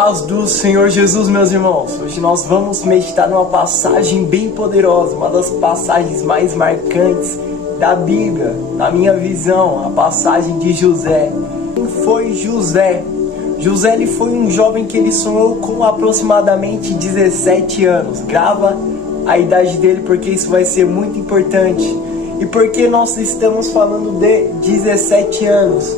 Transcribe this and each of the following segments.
Paz do Senhor Jesus, meus irmãos. Hoje nós vamos meditar numa passagem bem poderosa, uma das passagens mais marcantes da Bíblia, na minha visão, a passagem de José. Quem foi José? José ele foi um jovem que ele sonhou com aproximadamente 17 anos. Grava a idade dele porque isso vai ser muito importante. E por que nós estamos falando de 17 anos?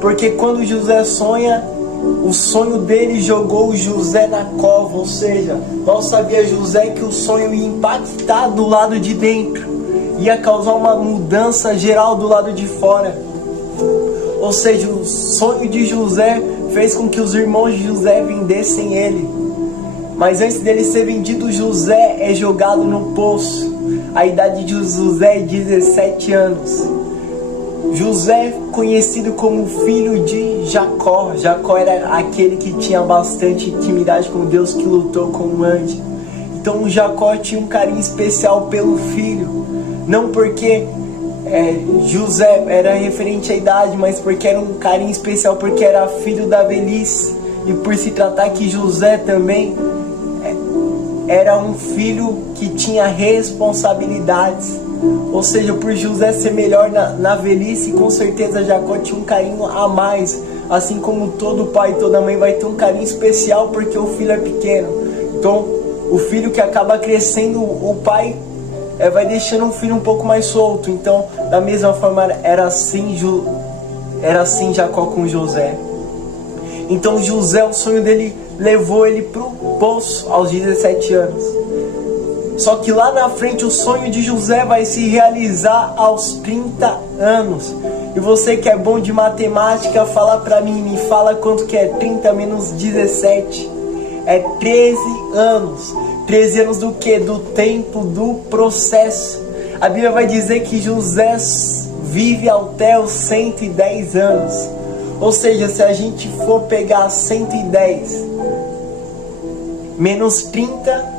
Porque quando José sonha, o sonho dele jogou José na cova, ou seja, mal sabia José que o sonho ia impactar do lado de dentro, ia causar uma mudança geral do lado de fora. Ou seja, o sonho de José fez com que os irmãos de José vendessem ele. Mas antes dele ser vendido, José é jogado no poço. A idade de José é 17 anos. José, conhecido como filho de Jacó. Jacó era aquele que tinha bastante intimidade com Deus, que lutou com o anjo. Então Jacó tinha um carinho especial pelo filho. Não porque José era referente à idade, mas porque era um carinho especial, porque era filho da velhice. E por se tratar que José também era um filho que tinha responsabilidades. Ou seja, por José ser melhor na velhice, com certeza Jacó tinha um carinho a mais. Assim como todo pai e toda mãe vai ter um carinho especial porque o filho é pequeno. Então, o filho que acaba crescendo, o pai vai deixando o filho um pouco mais solto. Então, da mesma forma, era assim Jacó com José. Então, José, o sonho dele levou ele para o poço aos 17 anos. Só que lá na frente o sonho de José vai se realizar aos 30 anos. E você que é bom de matemática, fala pra mim, me fala quanto que é 30 menos 17. É 13 anos. 13 anos do que? Do tempo do processo. A Bíblia vai dizer que José vive até os 110 anos. Ou seja, se a gente for pegar 110 menos 30,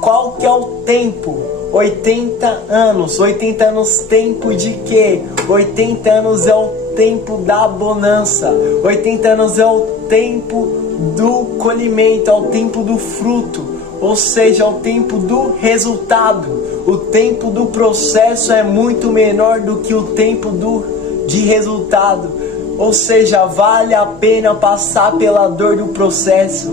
qual que é o tempo? 80 anos. 80 anos, tempo de quê? 80 anos é o tempo da bonança. 80 anos é o tempo do colhimento, é o tempo do fruto. Ou seja, é o tempo do resultado. O tempo do processo é muito menor do que o tempo de resultado. Ou seja, vale a pena passar pela dor do processo.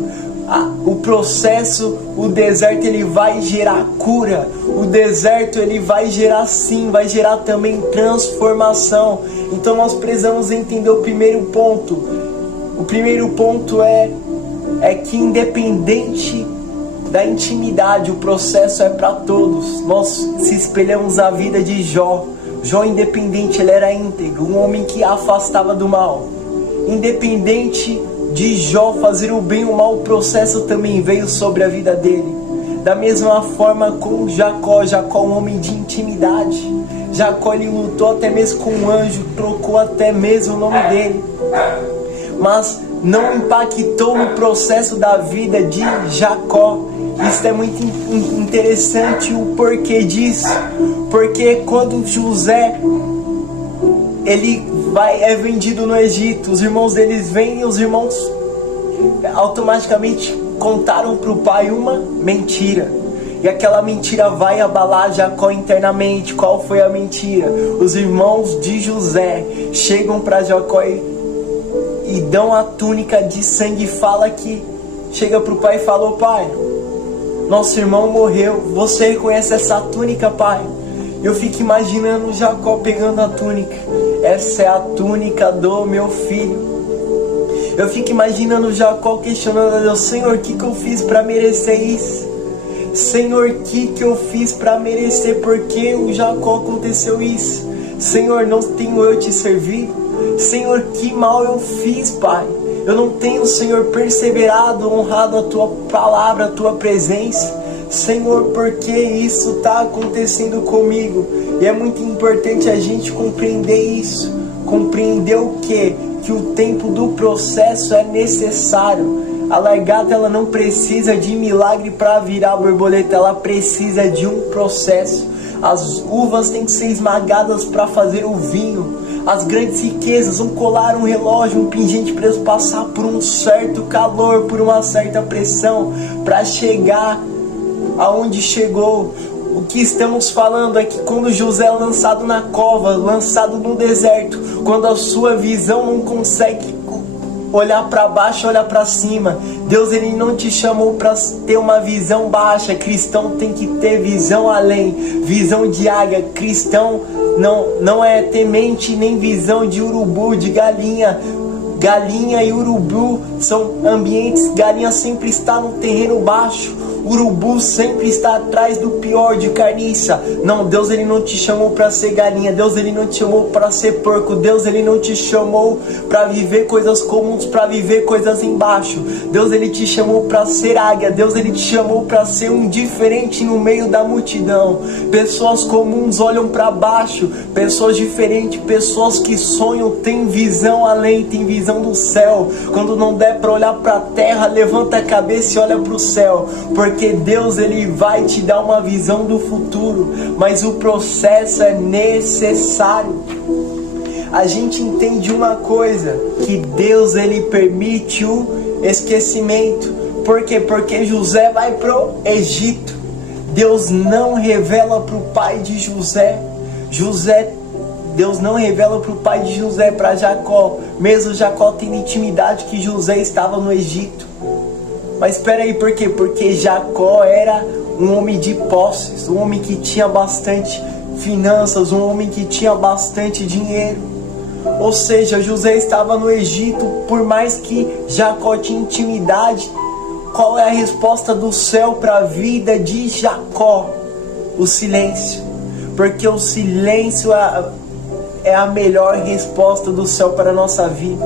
O processo, o deserto, ele vai gerar cura. O deserto, ele vai gerar sim, vai gerar também transformação. Então nós precisamos entender o primeiro ponto. O primeiro ponto é que independente da intimidade, o processo é para todos. Nós se espelhamos na vida de Jó. Jó, independente, ele era íntegro, um homem que afastava do mal. Independente de Jó fazer o bem e o mal, o processo também veio sobre a vida dele. Da mesma forma com Jacó, um homem de intimidade. Jacó, ele lutou até mesmo com um anjo, trocou até mesmo o nome dele. Mas não impactou no processo da vida de Jacó. Isso é muito interessante, o porquê disso. Porque quando José é vendido no Egito, os irmãos deles vêm e os irmãos automaticamente contaram para o pai uma mentira. E aquela mentira vai abalar Jacó internamente. Qual foi a mentira? Os irmãos de José chegam para Jacó e dão a túnica de sangue. Fala que chega para o pai e fala: "Ô pai, nosso irmão morreu, você reconhece essa túnica, pai?" Eu fico imaginando Jacó pegando a túnica. Essa é a túnica do meu filho. Eu fico imaginando Jacó questionando a Deus: Senhor, o que eu fiz para merecer isso? Senhor, o que eu fiz para merecer? Por que o Jacó aconteceu isso? Senhor, não tenho eu te servido? Senhor, que mal eu fiz, pai? Eu não tenho, Senhor, perseverado, honrado a tua palavra, a tua presença. Senhor, por que isso está acontecendo comigo? E é muito importante a gente compreender isso. Compreender o quê? Que o tempo do processo é necessário. A lagarta, ela não precisa de milagre para virar borboleta, ela precisa de um processo. As uvas têm que ser esmagadas para fazer o vinho. as grandes riquezas, um colar, um relógio, um pingente preso, passar por um certo calor, por uma certa pressão, para chegar aonde chegou. O que estamos falando é que quando José é lançado na cova, lançado no deserto, quando a sua visão não consegue olhar para baixo, olhar para cima, Deus ele não te chamou para ter uma visão baixa. Cristão tem que ter visão além, visão de águia. Cristão não é temente nem visão de urubu, de galinha. Galinha e urubu são ambientes. Galinha sempre está no terreno baixo, urubu sempre está atrás do pior, de carniça. Não, Deus ele não te chamou para ser galinha. Deus ele não te chamou para ser porco. Deus ele não te chamou para viver coisas comuns, para viver coisas embaixo. Deus ele te chamou para ser águia. Deus ele te chamou para ser um diferente no meio da multidão. Pessoas comuns olham para baixo, pessoas diferentes, pessoas que sonham, têm visão além, têm visão do céu. Quando não der para olhar para a terra, levanta a cabeça e olha para o céu, porque Deus ele vai te dar uma visão do futuro, mas o processo é necessário. A gente entende uma coisa, que Deus ele permite o esquecimento. Por quê? Porque José vai pro Egito. Deus não revela para o pai de José. Deus não revela para o pai de José, para Jacó, mesmo Jacó tendo intimidade que José estava no Egito. Mas espera aí, por quê? Porque Jacó era um homem de posses, um homem que tinha bastante finanças, um homem que tinha bastante dinheiro. Ou seja, José estava no Egito, por mais que Jacó tinha intimidade. Qual é a resposta do céu para a vida de Jacó? O silêncio. Porque o silêncio é a melhor resposta do céu para a nossa vida.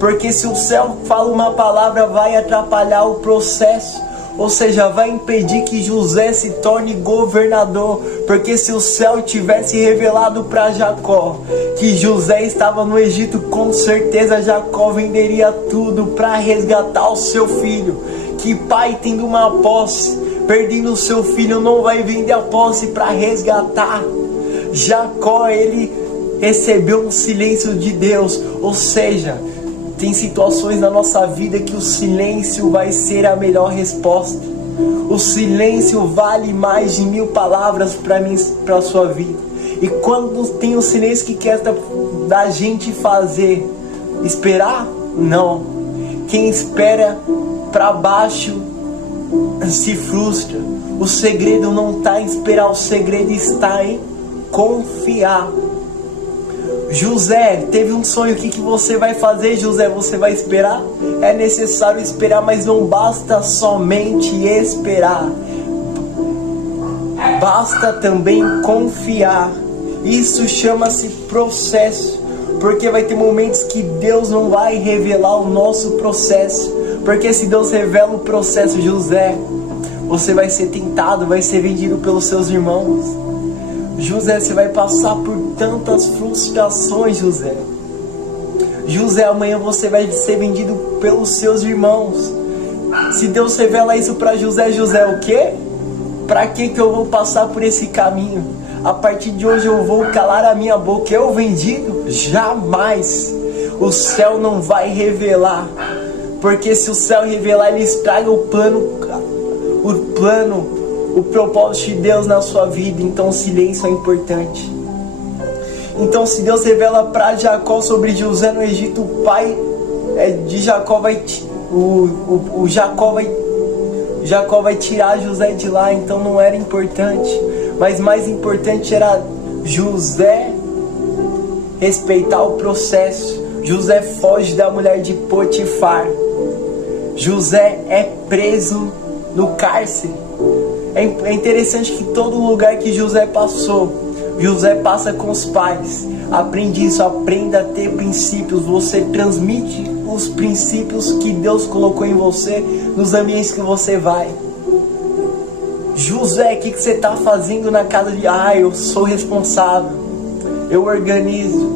Porque se o céu fala uma palavra, vai atrapalhar o processo. Ou seja, vai impedir que José se torne governador. Porque se o céu tivesse revelado para Jacó que José estava no Egito, com certeza Jacó venderia tudo para resgatar o seu filho. Que pai tendo uma posse, perdendo o seu filho, não vai vender a posse para resgatar? Jacó, ele recebeu um silêncio de Deus. Ou seja, tem situações na nossa vida que o silêncio vai ser a melhor resposta. O silêncio vale mais de 1000 palavras para mim, para a sua vida. E quando tem o silêncio, que quer da gente fazer? Esperar? Não. Quem espera para baixo se frustra. O segredo não está em esperar, o segredo está em confiar. José teve um sonho. O que você vai fazer, José? Você vai esperar? É necessário esperar, mas não basta somente esperar. Basta também confiar. Isso chama-se processo. Porque vai ter momentos que Deus não vai revelar o nosso processo. Porque se Deus revela o processo, José, você vai ser tentado, vai ser vendido pelos seus irmãos. José, você vai passar por tantas frustrações, José. José, amanhã você vai ser vendido pelos seus irmãos. Se Deus revela isso para José, José, o quê? Para que eu vou passar por esse caminho? A partir de hoje eu vou calar a minha boca. Eu vendido? Jamais. O céu não vai revelar. Porque se o céu revelar, ele estraga o propósito de Deus na sua vida. Então o silêncio é importante. Então se Deus revela para Jacó sobre José no Egito, o pai de Jacó Jacó vai tirar José de lá. Então não era importante. Mas mais importante era José respeitar o processo. José foge da mulher de Potifar. José é preso no cárcere. É interessante que todo lugar que José passou, José passa com os pais. Aprende isso, aprenda a ter princípios. Você transmite os princípios que Deus colocou em você nos ambientes que você vai. José, o que você está fazendo na casa de... eu sou responsável, eu organizo,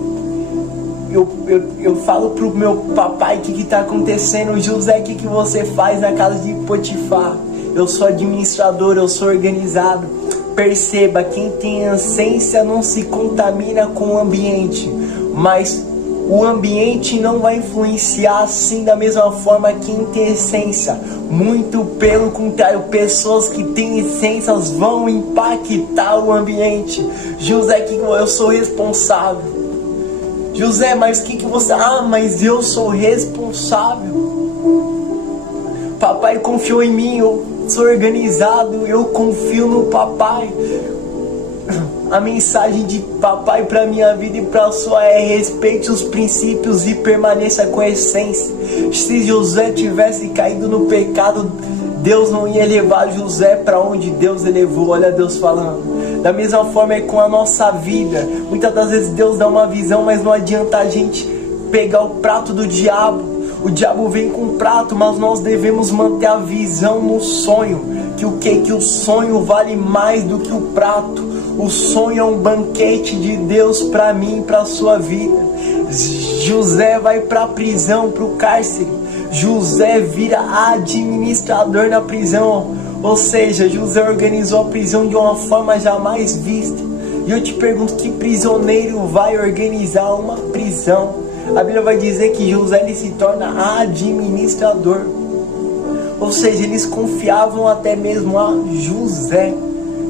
eu falo pro meu papai o que está acontecendo. José, o que você faz na casa de Potifar? Eu sou administrador, eu sou organizado. Perceba, quem tem essência não se contamina com o ambiente. mas o ambiente não vai influenciar assim da mesma forma que quem tem essência. Muito pelo contrário, pessoas que têm essências vão impactar o ambiente. José, que eu sou responsável. José, mas o que você... Ah, mas eu sou responsável. Papai confiou em mim, eu sou organizado, eu confio no papai. A mensagem de papai para minha vida e para a sua é: respeite os princípios e permaneça com a essência. Se José tivesse caído no pecado, Deus não ia levar José para onde Deus elevou. Olha Deus falando. Da mesma forma é com a nossa vida. Muitas das vezes Deus dá uma visão, mas não adianta a gente pegar o prato do diabo. O diabo vem com o prato, mas nós devemos manter a visão no sonho. Que o sonho vale mais do que o prato. O sonho é um banquete de Deus para mim e para a sua vida. José vai para a prisão, para o cárcere. José vira administrador na prisão. Ou seja, José organizou a prisão de uma forma jamais vista. E eu te pergunto, que prisioneiro vai organizar uma prisão? A Bíblia vai dizer que José ele se torna administrador. Ou seja, eles confiavam até mesmo a José.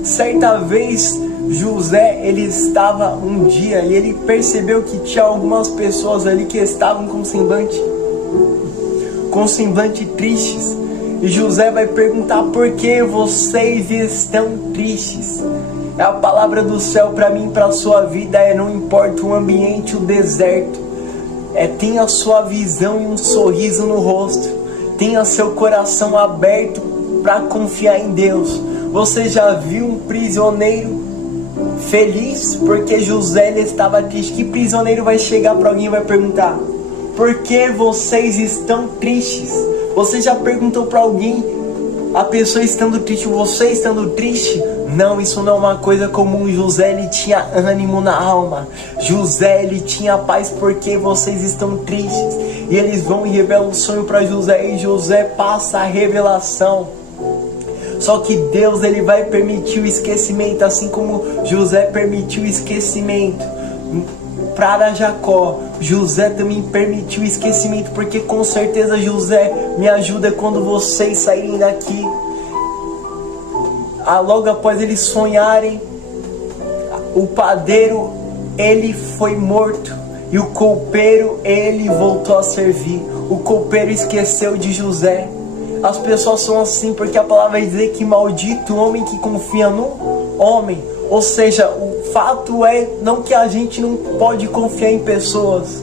Certa vez, José, ele estava um dia e ele percebeu que tinha algumas pessoas ali que estavam com semblante tristes. E José vai perguntar: por que vocês estão tristes? A palavra do céu para mim, para a sua vida é: não importa o ambiente, o deserto, tenha a sua visão e um sorriso no rosto, tenha seu coração aberto para confiar em Deus. Você já viu um prisioneiro feliz? Porque José ele estava triste. Que prisioneiro vai chegar para alguém e vai perguntar: por que vocês estão tristes? Você já perguntou para alguém, a pessoa estando triste, você estando triste? Não, isso não é uma coisa comum. José ele tinha ânimo na alma. José ele tinha paz. Porque vocês estão tristes? E eles vão e revelam o sonho para José, e José passa a revelação. Só que Deus ele vai permitir o esquecimento, assim como José permitiu o esquecimento para Jacó. José também permitiu o esquecimento, porque com certeza José me ajuda quando vocês saírem daqui. Logo após eles sonharem, o padeiro ele foi morto e o copeiro ele voltou a servir. O copeiro esqueceu de José. As pessoas são assim porque a palavra vai dizer que maldito o homem que confia no homem. Ou seja, o fato é não que a gente não pode confiar em pessoas.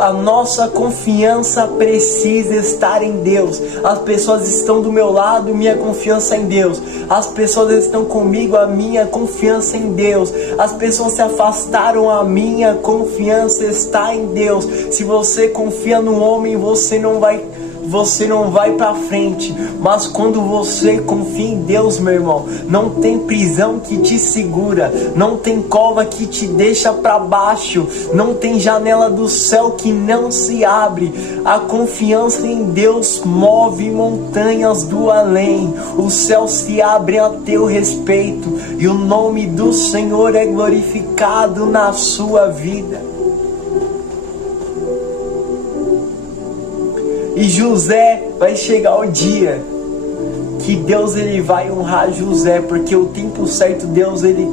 A nossa confiança precisa estar em Deus. As pessoas estão do meu lado, minha confiança é em Deus. As pessoas estão comigo, a minha confiança é em Deus. As pessoas se afastaram, a minha confiança está em Deus. Se você confia no homem, você não vai para frente. Mas quando você confia em Deus, meu irmão, não tem prisão que te segura, não tem cova que te deixa para baixo, não tem janela do céu que não se abre. A confiança em Deus move montanhas do além. O céu se abre a teu respeito e o nome do Senhor é glorificado na sua vida. E José, vai chegar o dia que Deus ele vai honrar José, porque o tempo certo Deus ele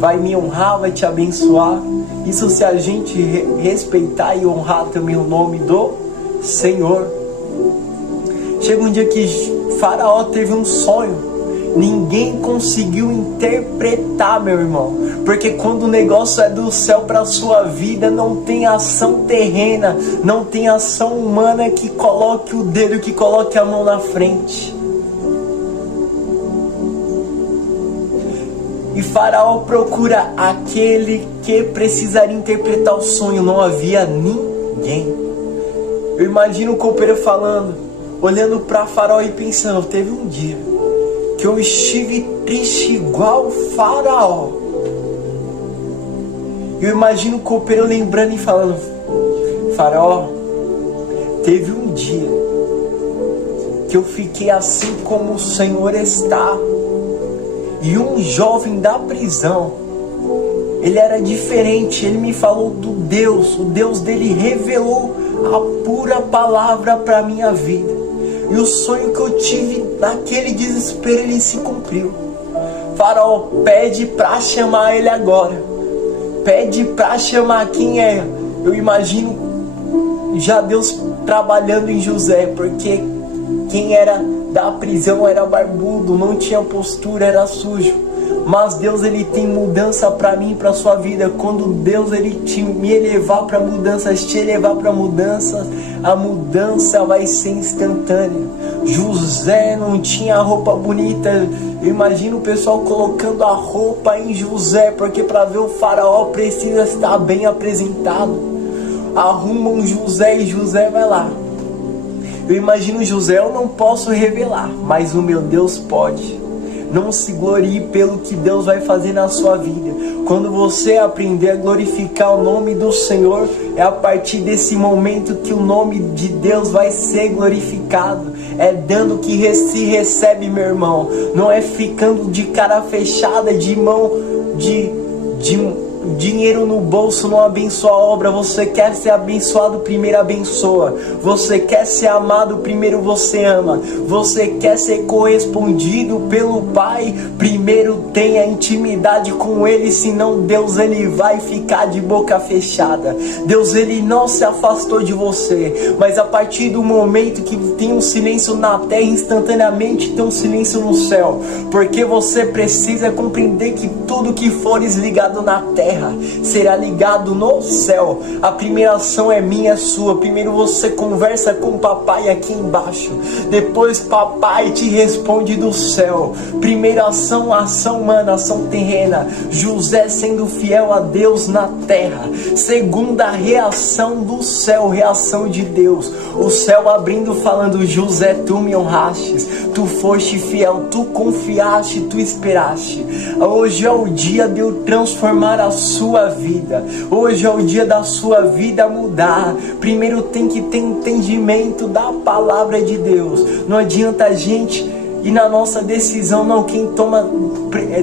vai me honrar, vai te abençoar. Isso se a gente respeitar e honrar também o nome do Senhor. Chega um dia que Faraó teve um sonho. Ninguém conseguiu interpretar, meu irmão. Porque quando o negócio é do céu para a sua vida, não tem ação terrena, não tem ação humana que coloque o dedo, que coloque a mão na frente. E Faraó procura aquele que precisaria interpretar o sonho. Não havia ninguém. Eu imagino o copeiro falando, olhando para Faraó e pensando: teve um dia que eu estive triste igual Faraó. Eu imagino o copeiro lembrando e falando: Faraó, teve um dia que eu fiquei assim como o Senhor está. E um jovem da prisão, ele era diferente, ele me falou do Deus, o Deus dele revelou a pura palavra para minha vida. E o sonho que eu tive naquele desespero, ele se cumpriu. Faraó, pede para chamar ele agora. Pede para chamar quem é. Eu imagino já Deus trabalhando em José, porque quem era da prisão era barbudo, não tinha postura, era sujo. Mas Deus, ele tem mudança para mim, para sua vida. Quando Deus, ele me elevar para mudanças, te elevar para mudanças, a mudança vai ser instantânea. José não tinha roupa bonita. Eu imagino o pessoal colocando a roupa em José, porque para ver o faraó precisa estar bem apresentado. Arrumam José e José vai lá. Eu imagino José, eu não posso revelar, mas o meu Deus pode. Não se glorie pelo que Deus vai fazer na sua vida. Quando você aprender a glorificar o nome do Senhor, é a partir desse momento que o nome de Deus vai ser glorificado. É dando que se recebe, meu irmão. Não é ficando de cara fechada, de mão, de dinheiro no bolso não abençoa a obra. Você quer ser abençoado, primeiro abençoa. Você quer ser amado, primeiro você ama. Você quer ser correspondido pelo Pai, primeiro tenha intimidade com Ele. Senão Deus, ele vai ficar de boca fechada. Deus, ele não se afastou de você, mas a partir do momento que tem um silêncio na terra, instantaneamente tem um silêncio no céu. Porque você precisa compreender que tudo que fores ligado na terra será ligado no céu. A primeira ação é minha, é sua. Primeiro você conversa com o papai aqui embaixo, depois papai te responde do céu. Primeira ação, ação humana, ação terrena, José sendo fiel a Deus na terra. Segunda reação do céu, reação de Deus, o céu abrindo falando: José, tu me honrastes, tu foste fiel, tu confiaste, tu esperaste. Hoje é o dia de eu transformar a sua vida. Hoje é o dia da sua vida mudar. Primeiro tem que ter entendimento da palavra de Deus. Não adianta a gente ir na nossa decisão, não. Quem toma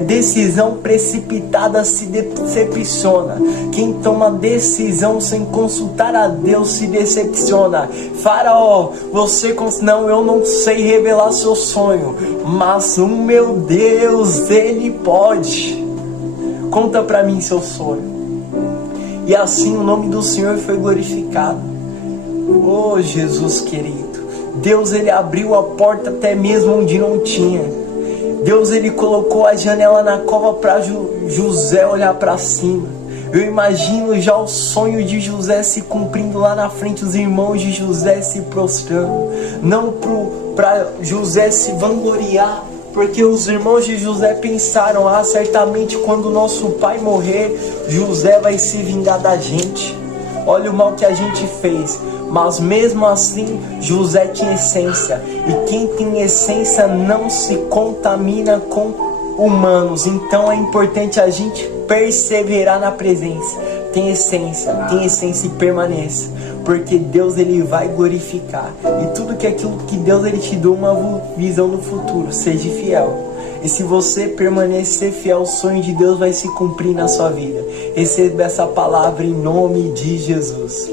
decisão precipitada se decepciona. Quem toma decisão sem consultar a Deus se decepciona. Faraó, você não, eu não sei revelar seu sonho, mas o meu Deus, ele pode. Conta para mim seu sonho. E assim o nome do Senhor foi glorificado. Oh, Jesus querido, Deus, ele abriu a porta até mesmo onde não tinha. Deus, ele colocou a janela na cova para José olhar para cima. Eu imagino já o sonho de José se cumprindo lá na frente, os irmãos de José se prostrando. Não para José se vangloriar, porque os irmãos de José pensaram: certamente quando nosso pai morrer, José vai se vingar da gente. Olha o mal que a gente fez. Mas mesmo assim, José tinha essência. E quem tem essência não se contamina com humanos. Então é importante a gente perseverar na presença. Tem essência e permaneça. Porque Deus, ele vai glorificar. E tudo que aquilo que Deus, ele te deu uma visão do futuro. Seja fiel. E se você permanecer fiel, o sonho de Deus vai se cumprir na sua vida. Receba essa palavra em nome de Jesus.